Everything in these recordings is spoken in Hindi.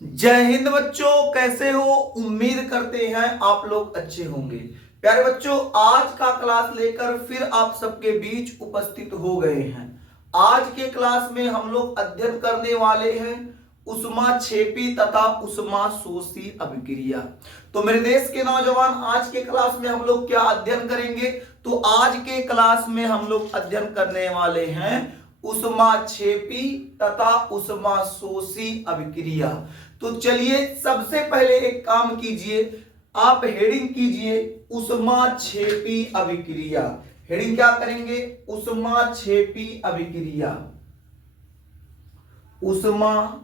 जय हिंद बच्चों, कैसे हो? उम्मीद करते हैं आप लोग अच्छे होंगे। प्यारे बच्चों, आज का क्लास लेकर फिर आप सबके बीच उपस्थित हो गए हैं। आज के क्लास में हम लोग अध्ययन करने वाले हैं ऊष्माक्षेपी तथा ऊष्माशोषी अभिक्रिया। तो मेरे देश के नौजवान, आज के क्लास में हम लोग क्या अध्ययन करेंगे? तो आज के क्लास में हम लोग अध्ययन करने वाले हैं ऊष्माक्षेपी तथा ऊष्माशोषी अभिक्रिया। तो चलिए सबसे पहले एक काम कीजिए, आप हेडिंग कीजिए ऊष्माक्षेपी अभिक्रिया। हेडिंग क्या करेंगे? ऊष्माक्षेपी अभिक्रिया। ऊष्माक्षेपी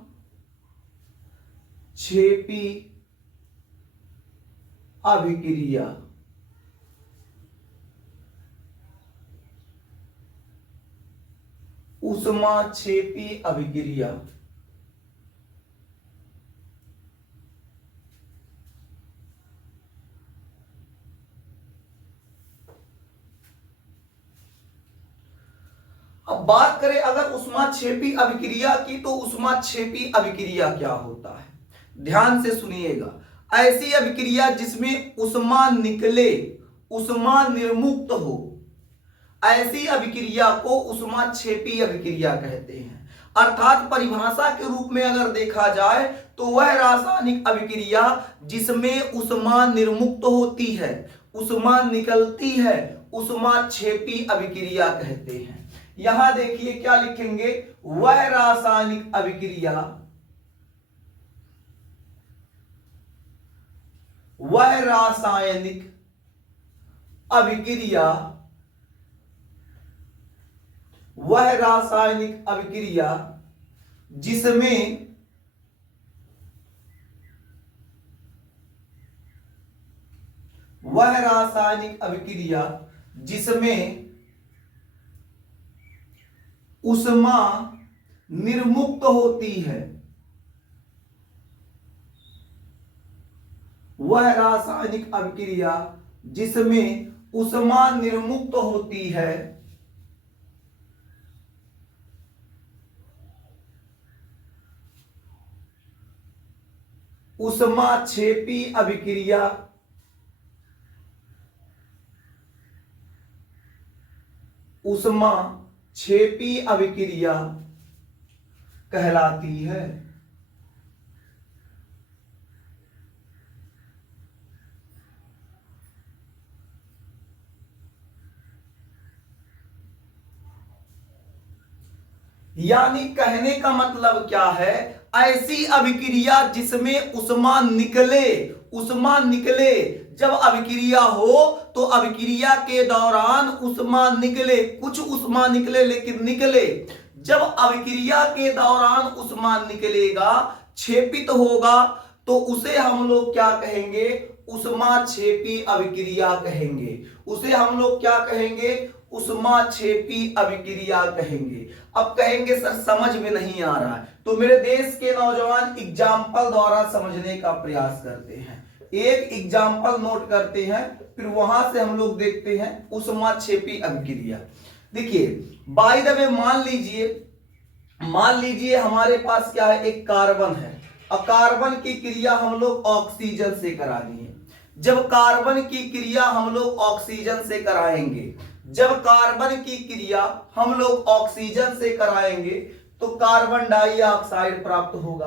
अभिक्रिया। ऊष्माक्षेपी अभिक्रिया। अब बात करें अगर ऊष्माक्षेपी अभिक्रिया की, तो ऊष्माक्षेपी अभिक्रिया क्या होता है? ध्यान से सुनिएगा। ऐसी अभिक्रिया जिसमें ऊष्मा निकले, ऊष्मा निर्मुक्त हो, ऐसी अभिक्रिया को ऊष्माक्षेपी अभिक्रिया कहते हैं। अर्थात परिभाषा के रूप में अगर देखा जाए तो वह रासायनिक अभिक्रिया जिसमें ऊष्मा निर्मुक्त होती है, ऊष्मा निकलती है, ऊष्माक्षेपी अभिक्रिया कहते हैं। यहां देखिए क्या लिखेंगे? वह रासायनिक अभिक्रिया, वह रासायनिक अभिक्रिया, वह रासायनिक अभिक्रिया जिसमें वह रासायनिक अभिक्रिया जिसमें ऊष्मा निर्मुक्त होती है, वह रासायनिक अभिक्रिया जिसमें ऊष्मा निर्मुक्त होती है, ऊष्माक्षेपी अभिक्रिया, ऊष्माक्षेपी अभिक्रिया कहलाती है। यानी कहने का मतलब क्या है? ऐसी अभिक्रिया जिसमें ऊष्मा निकले, ऊष्मा निकले। जब अभिक्रिया हो तो अभिक्रिया के दौरान ऊष्मा निकले, कुछ ऊष्मा निकले लेकिन निकले। जब अभिक्रिया के दौरान ऊष्मा निकलेगा, क्षेपित होगा, तो उसे हम लोग क्या कहेंगे? ऊष्माक्षेपी अभिक्रिया कहेंगे। उसे हम लोग क्या कहेंगे? ऊष्माक्षेपी अभिक्रिया कहेंगे। अब कहेंगे सर समझ में नहीं आ रहा है, तो मेरे देश के नौजवान एग्जाम्पल द्वारा समझने का प्रयास करते हैं। एक एग्जाम्पल नोट करते हैं, फिर वहां से हम लोग देखते हैं ऊष्माक्षेपी अभिक्रिया। देखिए, बाय द वे मान लीजिए हमारे पास क्या है? एक कार्बन है और कार्बन की क्रिया हम लोग ऑक्सीजन से करा दिए। जब कार्बन की क्रिया हम लोग ऑक्सीजन से कराएंगे, जब कार्बन की क्रिया हम लोग ऑक्सीजन से कराएंगे तो कार्बन डाइऑक्साइड प्राप्त होगा।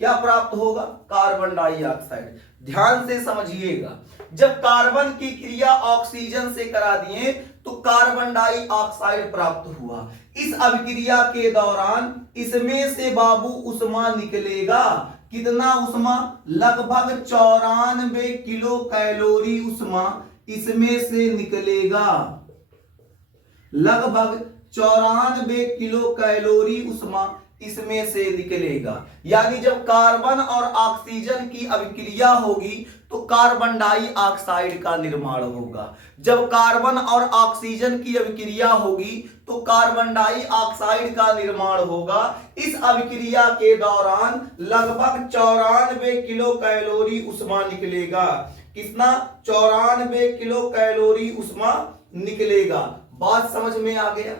क्या प्राप्त होगा? Carbon dioxide. ध्यान से समझिएगा, जब कार्बन की क्रिया ऑक्सीजन से करा दिए तो कार्बन डाइऑक्साइड प्राप्त हुआ। इस अभिक्रिया के दौरान इसमें से बाबू ऊष्मा निकलेगा। कितना ऊष्मा? लगभग 94 किलो कैलोरी ऊष्मा इसमें से निकलेगा। लगभग 94 किलो कैलोरी ऊष्मा इसमें से निकलेगा। यानी जब कार्बन और ऑक्सीजन की अभिक्रिया होगी तो कार्बन डाइऑक्साइड का निर्माण होगा। जब कार्बन और ऑक्सीजन की अभिक्रिया होगी तो कार्बन डाइऑक्साइड का निर्माण होगा। इस अभिक्रिया के दौरान लगभग 94 किलो कैलोरी ऊष्मा निकलेगा। कितना? 94 किलो कैलोरी ऊष्मा निकलेगा। बात समझ में आ गया?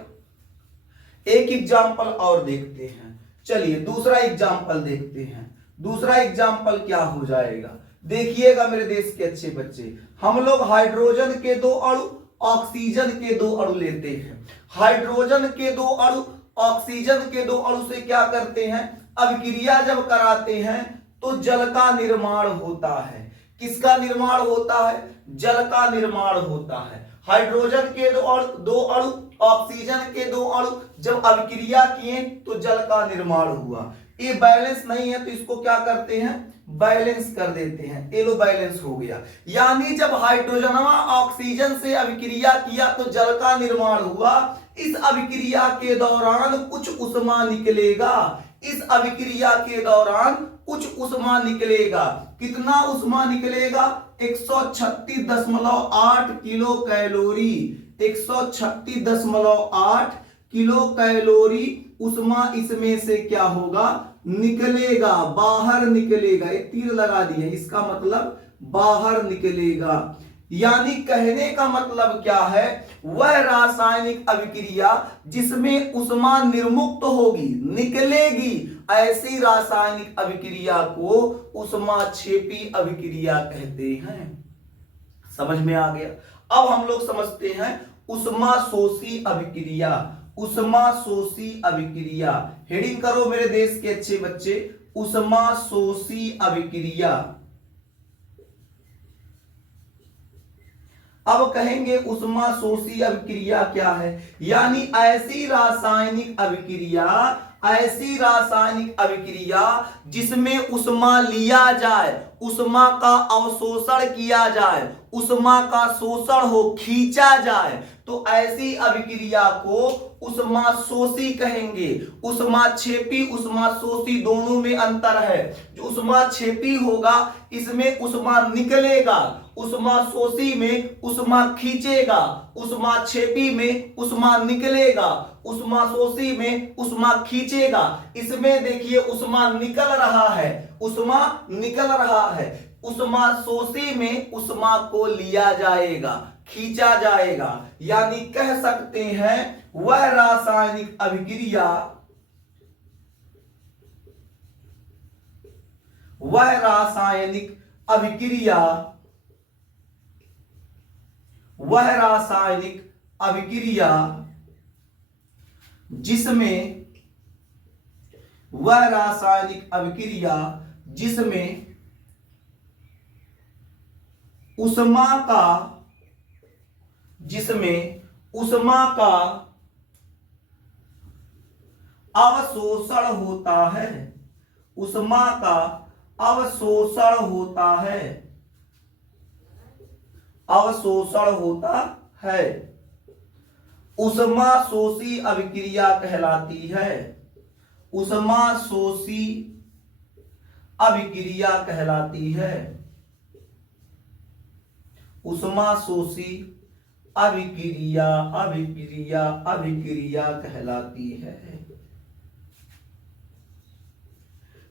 एक एग्जाम्पल और देखते हैं। चलिए दूसरा एग्जाम्पल देखते हैं। दूसरा एग्जाम्पल क्या हो जाएगा, देखिएगा मेरे देश के अच्छे बच्चे, हम लोग हाइड्रोजन के 2 अणु, ऑक्सीजन के 2 अणु लेते हैं। हाइड्रोजन के 2 अणु, ऑक्सीजन के 2 अणु से क्या करते हैं, अभिक्रिया जब कराते हैं तो जल का निर्माण होता है। किसका निर्माण होता है, जल का निर्माण होता है। हाइड्रोजन के 2 अणु, ऑक्सीजन के 2 अणु जब अभिक्रिया किए तो जल का निर्माण हुआ। ये बैलेंस नहीं है तो इसको क्या करते हैं, बैलेंस कर देते हैं, ये लो बैलेंस हो गया। यानी जब हाइड्रोजन ऑक्सीजन से अभिक्रिया किया तो जल का निर्माण हुआ। इस अभिक्रिया के दौरान कुछ ऊष्मा निकलेगा, इस अभिक्रिया के दौरान कुछ ऊष्मा निकलेगा। कितना ऊष्मा निकलेगा, 136.8 किलो कैलोरी, 136.8 किलो कैलोरी ऊष्मा इसमें से क्या होगा, निकलेगा, बाहर निकलेगा। एक तीर लगा दिए, इसका मतलब बाहर निकलेगा। यानी कहने का मतलब क्या है, वह रासायनिक अभिक्रिया जिसमें ऊष्मा निर्मुक्त होगी, निकलेगी, ऐसी रासायनिक अभिक्रिया को ऊष्माक्षेपी अभिक्रिया कहते हैं। समझ में आ गया। अब हम लोग समझते हैं ऊष्माशोषी अभिक्रिया। ऊष्माशोषी अभिक्रिया, हेडिंग करो मेरे देश के अच्छे बच्चे, ऊष्माशोषी अभिक्रिया। अब कहेंगे ऊष्माशोषी अभिक्रिया क्या है, यानी ऐसी रासायनिक अभिक्रिया, ऐसी रासायनिक अभिक्रिया जिसमें ऊष्मा लिया जाए, ऊष्मा का अवशोषण किया जाए, ऊष्मा का शोषण हो, खींचा जाए, तो ऐसी अभिक्रिया को ऊष्माशोषी कहेंगे। ऊष्माक्षेपी, ऊष्माशोषी दोनों में अंतर है। जो ऊष्माक्षेपी होगा इसमें ऊष्मा निकलेगा, ऊष्माशोषी में ऊष्मा खींचेगा, ऊष्माक्षेपी में ऊष्मा निकलेगा, ऊष्माशोषी में ऊष्मा खींचेगा। इसमें देखिए ऊष्मा निकल रहा है, ऊष्मा निकल रहा है। ऊष्माशोषी में ऊष्मा को लिया जाएगा, खींचा जाएगा। यानी कह सकते हैं वह रासायनिक अभिक्रिया, वह रासायनिक अभिक्रिया, वह रासायनिक अभिक्रिया जिसमें, वह रासायनिक अभिक्रिया जिसमें ऊष्मा का, जिसमें ऊष्मा का अवशोषण होता है, ऊष्मा का अवशोषण होता है, अवशोषण होता है, ऊष्माशोषी अभिक्रिया कहलाती है। ऊष्माशोषी अभिक्रिया कहलाती है। ऊष्माशोषी अभिक्रिया, अभिक्रिया, अभिक्रिया कहलाती है।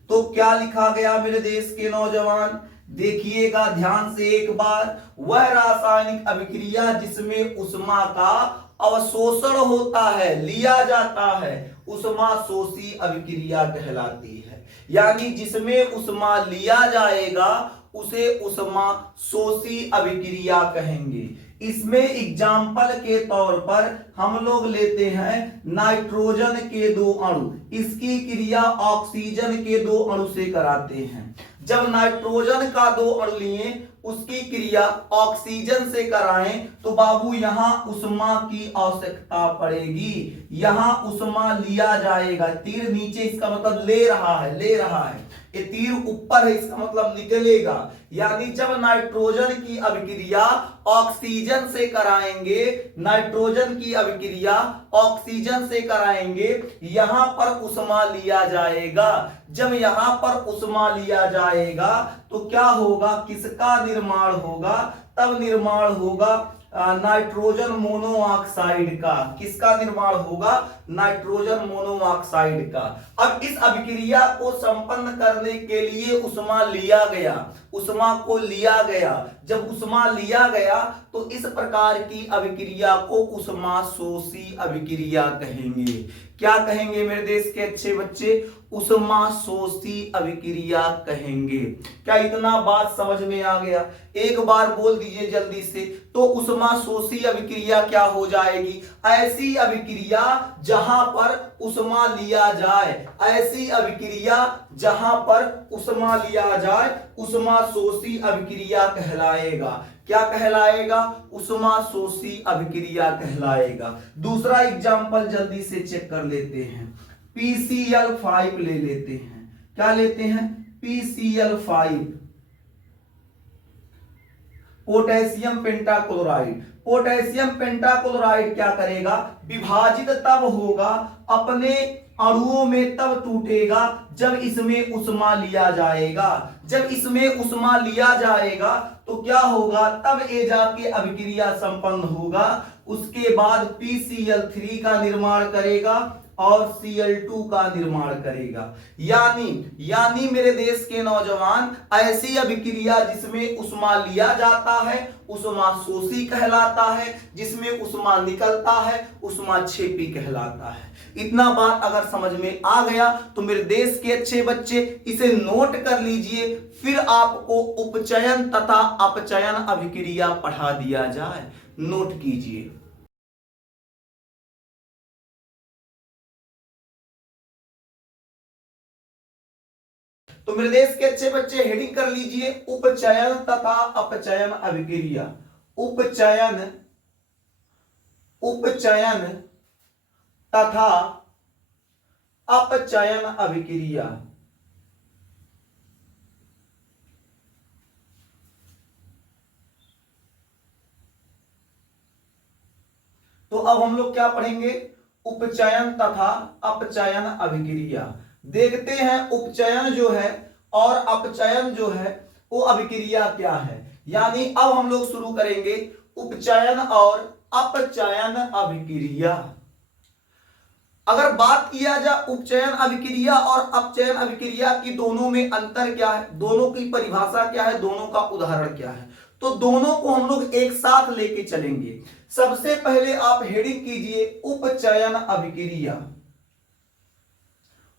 तो क्या लिखा गया मेरे देश के नौजवान, देखिएगा ध्यान से एक बार, वह रासायनिक अभिक्रिया जिसमें ऊष्मा का अवशोषण होता है, लिया जाता है, ऊष्माशोषी अभिक्रिया कहलाती है। यानी जिसमें ऊष्मा लिया जाएगा उसे ऊष्माशोषी अभिक्रिया कहेंगे। इसमें एग्जाम्पल के तौर पर हम लोग लेते हैं नाइट्रोजन के 2 अणु, इसकी क्रिया ऑक्सीजन के 2 अणु से कराते हैं। जब नाइट्रोजन का 2 अणु लिए उसकी क्रिया ऑक्सीजन से कराएं तो बाबू यहां ऊष्मा की आवश्यकता पड़ेगी, यहां ऊष्मा लिया जाएगा। तीर नीचे इसका मतलब ले रहा है, ले रहा है, ये तीर ऊपर है इसका मतलब निकलेगा। यानी जब नाइट्रोजन की अभिक्रिया ऑक्सीजन से कराएंगे, नाइट्रोजन की अभिक्रिया ऑक्सीजन से कराएंगे, यहां पर ऊष्मा लिया जाएगा। जब यहां पर ऊष्मा लिया जाएगा तो क्या होगा, किसका निर्माण होगा, तब निर्माण होगा नाइट्रोजन मोनोऑक्साइड का। किसका निर्माण होगा, नाइट्रोजन मोनोऑक्साइड का। अब इस अभिक्रिया को संपन्न करने के लिए उष्मा लिया गया, उष्मा को लिया गया। जब उष्मा लिया गया तो इस प्रकार की अभिक्रिया को उष्माशोषी अभिक्रिया कहेंगे। क्या कहेंगे मेरे देश के अच्छे बच्चे? उष्माशोषी अभिक्रिया कहेंगे। क्या इतना बात समझ में आ गया? एक बार बोल दीजिए जल्दी से। तो उष्माशोषी अभिक्रिया क्या हो जाएगी? ऐसी अभिक्रिया जहां पर उष्मा लिया जाए, ऐसी अभिक्रिया जहां पर उष्मा लिया जाए, उष्माशोषी अभिक्रिया कहलाएगा। क्या कहलाएगा? उष्माशोषी अभिक्रिया कहलाएगा। दूसरा एग्जांपल जल्दी से चेक कर लेते हैं। PCl5 ले लेते हैं। क्या लेते हैं? PCl5, potassium pentachloride. Potassium pentachloride क्या करेगा? विभाजित तब होगा, अपने अणुओं में तब टूटेगा जब इसमें उष्मा लिया जाएगा। जब इसमें उष्मा लिया जाएगा तो क्या होगा? तब ये जाके अभिक्रिया संपन्न होगा। उसके बाद PCl3 का निर्माण करेगा और Cl2 का निर्माण करेगा। यानी मेरे देश के नौजवान, ऐसी अभिक्रिया जिसमें उष्मा लिया जाता है उष्माशोषी कहलाता है, जिसमें उष्मा निकलता है उष्माक्षेपी कहलाता है। इतना बात अगर समझ में आ गया तो मेरे देश के अच्छे बच्चे इसे नोट कर लीजिए, फिर आपको उपचयन तथा अपचयन अभिक्रिया पढ़ा दिया जाए। नोट कीजिए। तो मेरे देश के अच्छे बच्चे हेडिंग कर लीजिए, उपचयन तथा अपचयन अभिक्रिया। उपचयन तथा अपचयन अभिक्रिया। तो अब हम लोग क्या पढ़ेंगे? उपचयन तथा अपचयन अभिक्रिया। देखते हैं उपचयन जो है और अपचयन जो है वो अभिक्रिया क्या है। यानी अब हम लोग शुरू करेंगे उपचयन और अपचयन अभिक्रिया। अगर बात किया जाए उपचयन अभिक्रिया और अपचयन अभिक्रिया की, दोनों में अंतर क्या है, दोनों की परिभाषा क्या है, दोनों का उदाहरण क्या है, तो दोनों को हम लोग एक साथ लेके चलेंगे। सबसे पहले आप हेडिंग कीजिए उपचयन अभिक्रिया।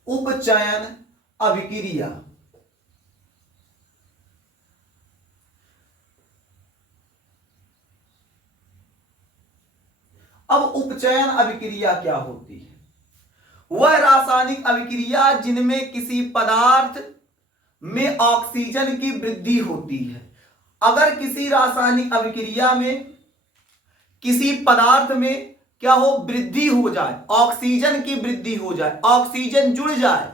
उपचयन अभिक्रिया। अब उपचयन अभिक्रिया क्या होती है? वह रासायनिक अभिक्रिया जिनमें किसी पदार्थ में ऑक्सीजन की वृद्धि होती है। अगर किसी रासायनिक अभिक्रिया में किसी पदार्थ में क्या हो, वृद्धि हो जाए, ऑक्सीजन की वृद्धि हो जाए, ऑक्सीजन जुड़ जाए,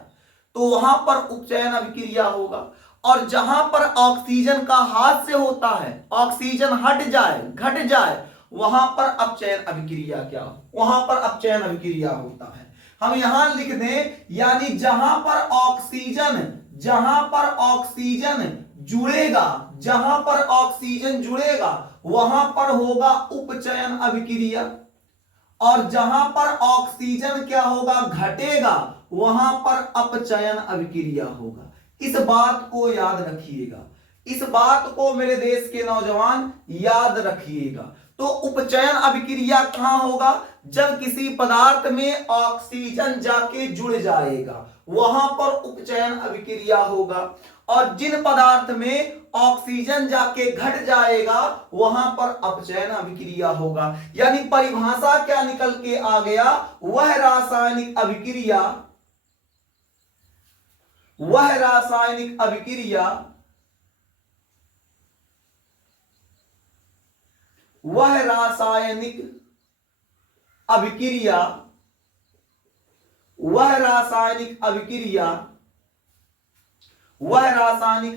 तो वहां पर उपचयन अभिक्रिया होगा। और जहां पर ऑक्सीजन का हाथ से होता है, ऑक्सीजन हट जाए, घट जाए, वहां पर अपचयन अभिक्रिया क्या हो, वहां पर अपचयन अभिक्रिया होता है। हम यहां लिख दें, यानी जहां पर ऑक्सीजन जुड़ेगा, जहां पर ऑक्सीजन जुड़ेगा वहां पर होगा उपचयन अभिक्रिया, और जहां पर ऑक्सीजन क्या होगा, घटेगा, वहां पर अपचयन अभिक्रिया होगा। इस बात को याद रखिएगा, इस बात को मेरे देश के नौजवान याद रखिएगा। तो उपचयन अभिक्रिया कहां होगा? जब किसी पदार्थ में ऑक्सीजन जाके जुड़ जाएगा वहां पर उपचयन अभिक्रिया होगा, और जिन पदार्थ में ऑक्सीजन जाके घट जाएगा वहां पर अपचयन अभिक्रिया होगा। यानी परिभाषा क्या निकल के आ गया? वह रासायनिक अभिक्रिया वह रासायनिक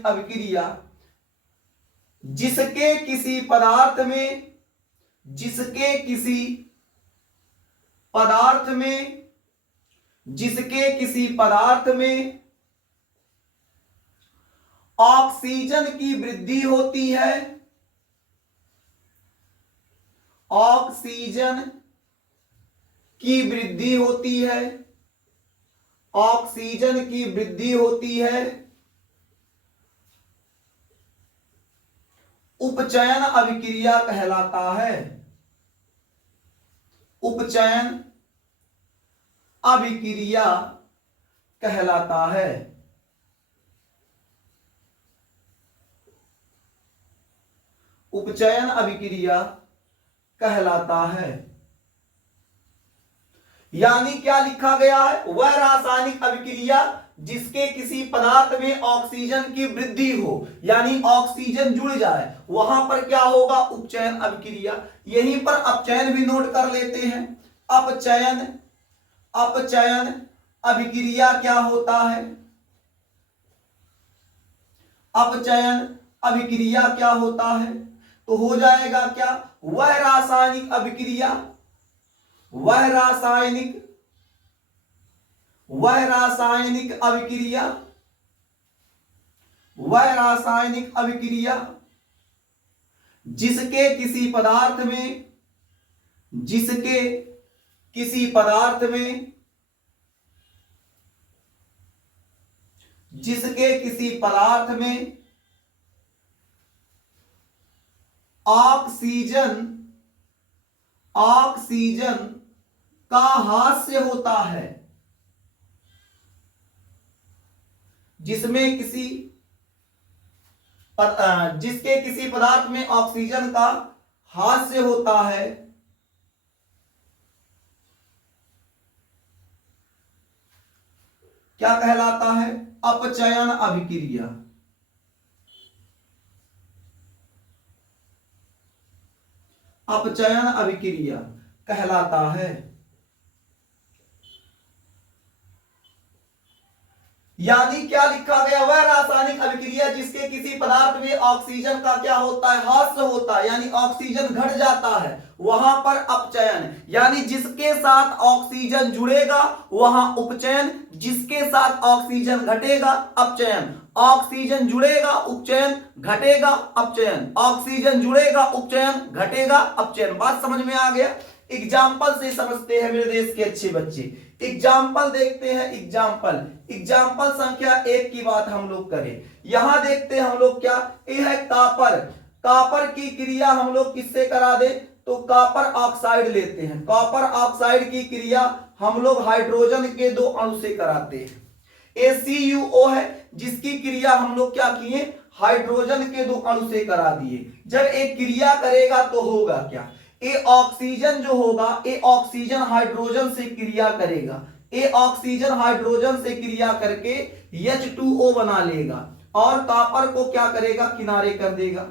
अभिक्रिया जिसके किसी पदार्थ में ऑक्सीजन की वृद्धि होती है, ऑक्सीजन की वृद्धि होती है, ऑक्सीजन की वृद्धि होती है, उपचयन अभिक्रिया कहलाता है। उपचयन अभिक्रिया कहलाता है। उपचयन अभिक्रिया कहलाता है। यानी क्या लिखा गया है? वह रासायनिक अभिक्रिया जिसके किसी पदार्थ में ऑक्सीजन की वृद्धि हो, यानी ऑक्सीजन जुड़ जाए, वहां पर क्या होगा? उपचयन अभिक्रिया। यहीं पर अपचयन भी नोट कर लेते हैं। अपचयन अपचयन अभिक्रिया क्या होता है? अपचयन अभिक्रिया क्या होता है? तो हो जाएगा क्या? वह रासायनिक अभिक्रिया, वह रासायनिक अभिक्रिया, वह रासायनिक अभिक्रिया जिसके किसी पदार्थ में, जिसके किसी पदार्थ में, जिसके किसी पदार्थ में ऑक्सीजन का हास्य होता है, जिसमें जिसके किसी पदार्थ में ऑक्सीजन का हास्य होता है, क्या कहलाता है? अपचयन अभिक्रिया। अपचयन अभिक्रिया कहलाता है। यानी क्या लिखा गया? वह रासायनिक अभिक्रिया जिसके किसी पदार्थ में ऑक्सीजन का क्या होता है? ह्रास होता है, यानी ऑक्सीजन घट जाता है, वहां पर अपचयन। यानी जिसके साथ ऑक्सीजन जुड़ेगा वहां उपचयन, जिसके साथ ऑक्सीजन घटेगा अपचयन। ऑक्सीजन जुड़ेगा उपचयन, घटेगा अपचयन, ऑक्सीजन जुड़ेगा उपचयन, घटेगा अपचयन। बात समझ में आ गया? एग्जाम्पल से समझते हैं मेरे देश के अच्छे बच्चे। एग्जाम्पल देखते हैं। एग्जाम्पल संख्या 1 की बात हम लोग करें। यहां देखते हैं हम लोग क्या, ये है कापर। कापर की क्रिया हम लोग किससे करा दे? तो कापर ऑक्साइड लेते हैं। कॉपर ऑक्साइड की क्रिया हम लोग हाइड्रोजन के 2 अणु से कराते हैं। ACuO है जिसकी क्रिया हम लोग क्या किए? हाइड्रोजन के 2 अणु से करा दिए। जब एक क्रिया करेगा तो होगा क्या? ये ऑक्सीजन जो होगा, ये ऑक्सीजन हाइड्रोजन से क्रिया करेगा। ये ऑक्सीजन हाइड्रोजन से क्रिया करके H2O बना लेगा और कॉपर को क्या करेगा? किनारे कर देगा।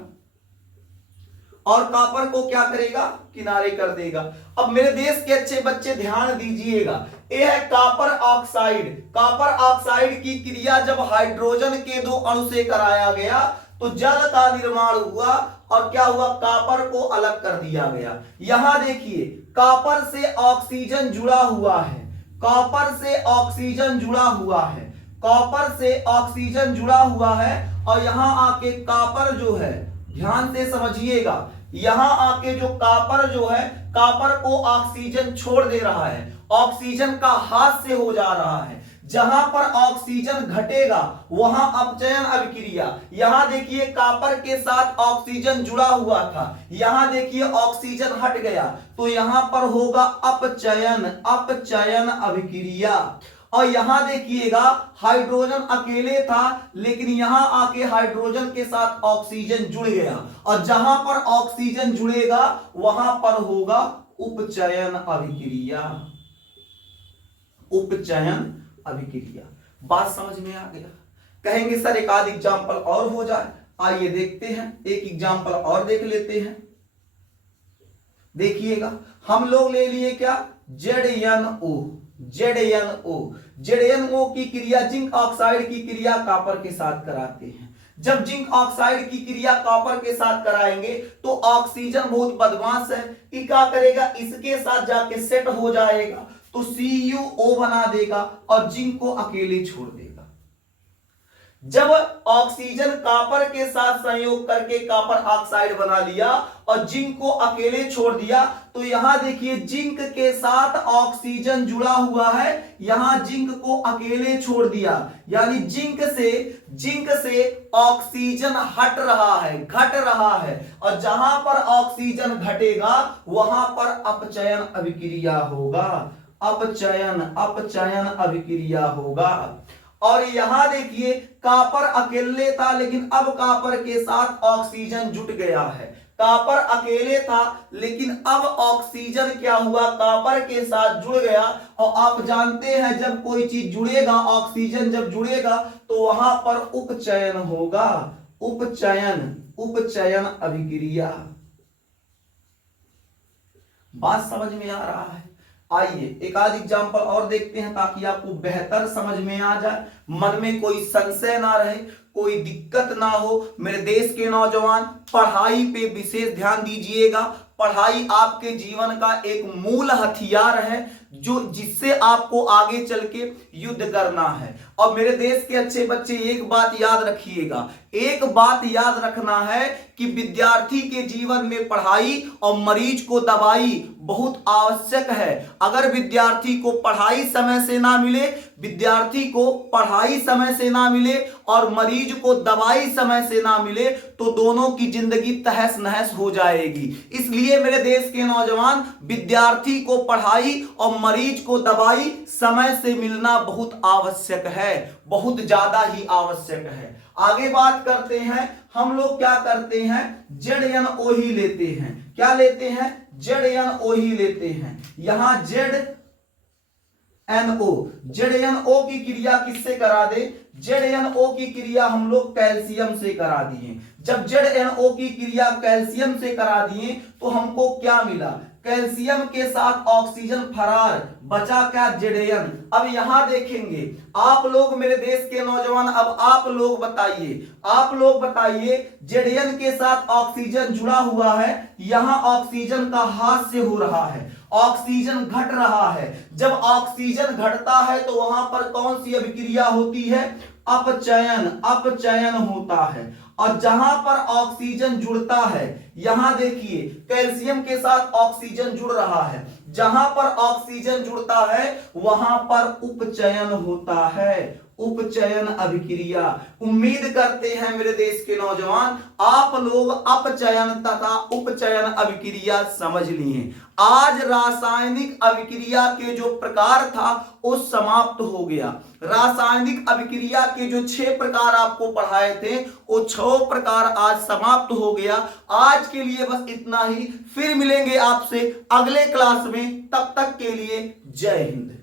और कॉपर को क्या करेगा? किनारे कर देगा। अब मेरे देश के अच्छे बच्चे ध्यान दीजिएगा, यह है कॉपर ऑक्साइड। कॉपर ऑक्साइड की क्रिया जब हाइड्रोजन के 2 अणु से कराया गया तो जल का निर्माण हुआ और क्या हुआ? कॉपर को अलग कर दिया गया। यहां देखिए कॉपर से ऑक्सीजन जुड़ा हुआ है, कॉपर से ऑक्सीजन जुड़ा हुआ है, कॉपर से ऑक्सीजन जुड़ा हुआ है। और यहां आके कॉपर जो है, ध्यान से समझिएगा, यहां आके जो कॉपर जो है, कॉपर को ऑक्सीजन छोड़ दे रहा है, ऑक्सीजन का हास्य हो जा रहा है। जहां पर ऑक्सीजन घटेगा वहां अपचयन अभिक्रिया। यहां देखिए कॉपर के साथ ऑक्सीजन जुड़ा हुआ था, यहां देखिए ऑक्सीजन हट गया तो यहां पर होगा अपचयन अभिक्रिया। और यहां देखिएगा हाइड्रोजन अकेले था लेकिन यहां आके हाइड्रोजन के साथ ऑक्सीजन जुड़ गया और जहां पर ऑक्सीजन जुड़ेगा वहां पर होगा उपचयन अभिक्रिया। उपचयन अभिक्रिया। बात समझ में आ गया? कहेंगे सर एक आध एग्जाम्पल और हो जाए। आइए देखते हैं, एक एग्जाम्पल और देख लेते हैं। देखिएगा हम लोग ले लिए क्या? ZnO की क्रिया जिंक ऑक्साइड की क्रिया कॉपर के साथ कराते हैं। जब जिंक ऑक्साइड की क्रिया कॉपर के साथ कराएंगे तो ऑक्सीजन बहुत बदमाश है, ये क्या करेगा? इसके साथ जाके सेट हो जाएगा तो CuO बना देगा और जिंक को अकेले छोड़ देगा। जब ऑक्सीजन कॉपर के साथ संयोग करके कॉपर ऑक्साइड बना लिया और जिंक को अकेले छोड़ दिया, तो यहां देखिए जिंक के साथ ऑक्सीजन जुड़ा हुआ है, यहां जिंक को अकेले छोड़ दिया, यानी जिंक से ऑक्सीजन हट रहा है, घट रहा है, और जहां पर ऑक्सीजन घटेगा वहां पर अपचयन अभिक्रिया होगा, अपचयन अभिक्रिया होगा। और यहां देखिए कॉपर अकेले था, लेकिन अब कॉपर के साथ ऑक्सीजन जुट गया है। कॉपर अकेले था लेकिन अब ऑक्सीजन क्या हुआ, कॉपर के साथ जुड़ गया। और आप जानते हैं जब कोई चीज जुड़ेगा, ऑक्सीजन जब जुड़ेगा तो वहां पर उपचयन होगा, उपचयन अभिक्रिया। बात समझ में आ रहा है? आइए एक आध एग्जाम्पल और देखते हैं ताकि आपको बेहतर समझ में आ जाए, मन में कोई संशय ना रहे, कोई दिक्कत ना हो। मेरे देश के नौजवान पढ़ाई पे विशेष ध्यान दीजिएगा। पढ़ाई आपके जीवन का एक मूल हथियार है जो जिससे आपको आगे चल के युद्ध करना है। और मेरे देश के अच्छे बच्चे एक बात याद रखिएगा, एक बात याद रखना है कि विद्यार्थी के जीवन में पढ़ाई और मरीज को दवाई बहुत आवश्यक है। अगर विद्यार्थी को पढ़ाई समय से ना मिले, विद्यार्थी को पढ़ाई समय से ना मिले और मरीज को दवाई समय से ना मिले तो दोनों की जिंदगी तहस नहस हो जाएगी। इसलिए मेरे देश के नौजवान, विद्यार्थी को पढ़ाई और मरीज को दवाई समय से मिलना बहुत आवश्यक है, बहुत ज्यादा ही आवश्यक है। आगे बात करते हैं, हम लोग क्या करते हैं, ZnO ही लेते हैं। क्या लेते हैं? ZnO ही लेते हैं। यहां ZnO की क्रिया किससे करा दे? ZnO की क्रिया हम लोग कैल्शियम से करा दिए। जब ZnO की क्रिया कैल्शियम से करा दिए तो हमको क्या मिला? कैल्शियम के साथ ऑक्सीजन फरार, बचा क्या? Zn। अब यहां देखेंगे आप लोग, मेरे देश के नौजवान, अब आप लोग बताइए Zn के साथ ऑक्सीजन जुड़ा हुआ है, यहां ऑक्सीजन का हाथ से हो रहा है, ऑक्सीजन घट रहा है। जब ऑक्सीजन घटता है तो वहां पर कौन सी अभिक्रिया होती है? अपचयन होता है। और जहां पर ऑक्सीजन जुड़ता है, यहां देखिए कैल्शियम के साथ ऑक्सीजन जुड़ रहा है, जहां पर ऑक्सीजन जुड़ता है वहां पर उपचयन होता है, उपचयन अभिक्रिया। उम्मीद करते हैं मेरे देश के नौजवान आप लोग अपचयन तथा उपचयन अभिक्रिया समझ लिए। आज रासायनिक अभिक्रिया के जो प्रकार था वो समाप्त हो गया। रासायनिक अभिक्रिया के जो 6 प्रकार आपको पढ़ाए थे वो 6 प्रकार आज समाप्त हो गया। आज के लिए बस इतना ही, फिर मिलेंगे आपसे अगले क्लास में, तब तक के लिए जय हिंद।